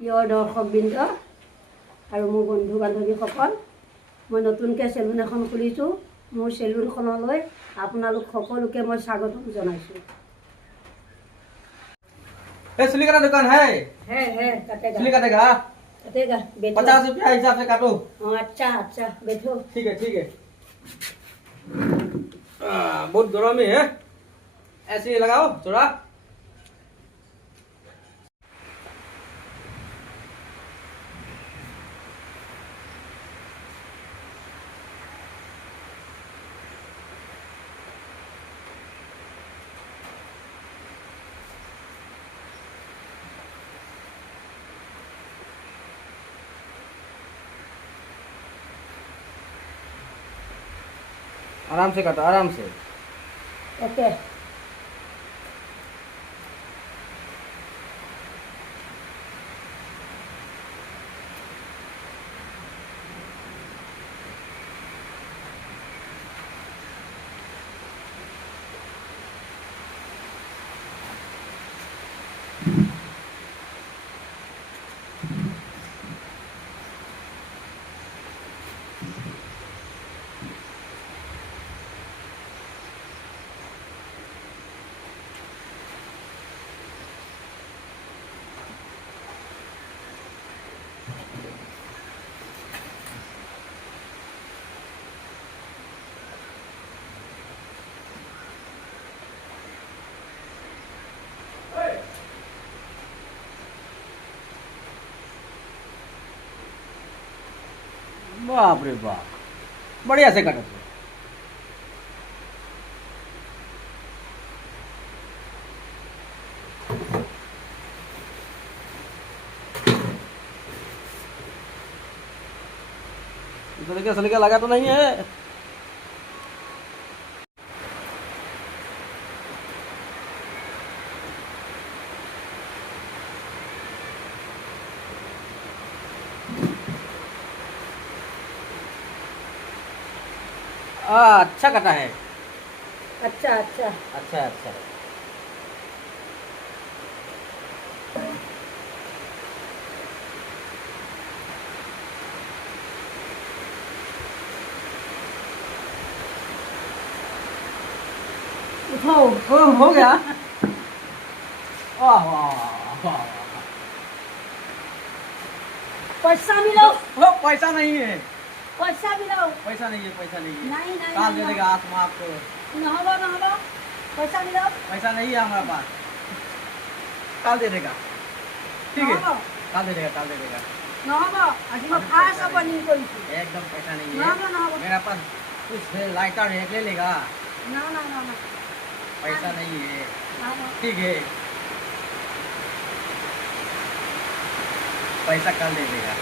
প্ৰিয় দৰ্শকবৃন্দ আৰু মোৰ বন্ধু বান্ধৱীসকল, মই নতুনকৈ চেলুন এখন খুলিছোঁ। মোৰ চেলুনখনলৈ আপোনালোক সকলোকে মই স্বাগতম জনাইছোঁ। चुली काटा दुकान है? है काटेगा। चुली काटेगा? काटेगा, बैठो। 50 रुपया हिसाब से काटो। हाँ, अच्छा बैठो। ठीक है बहुत गर्म है, ऐसे ही लगाओ थोड़ा। आराम से काटो, आराम से। ओके। बाप रे बाप, बढ़िया से काटो। सलीका लगा तो नहीं है? अच्छा कटा है। अच्छा उठो। हो गया। वाह वाह वाह, पैसा मिलो। पैसा नहीं है, पैसा मिलो। पैसा नहीं है। नहीं काल दे देगा आत्मा आपको। नहबो पैसा मिलो। पैसा नहीं है हमारे पास, काल दे देगा। ठीक है, काल दे देगा। नहबो आज मैं खास बनी कोई एकदम पैसा नहीं ना है मेरा पास। कुछ लाइटर है, ले लेगा। ना पैसा नहीं है। ठीक है, पैसा कल दे देगा।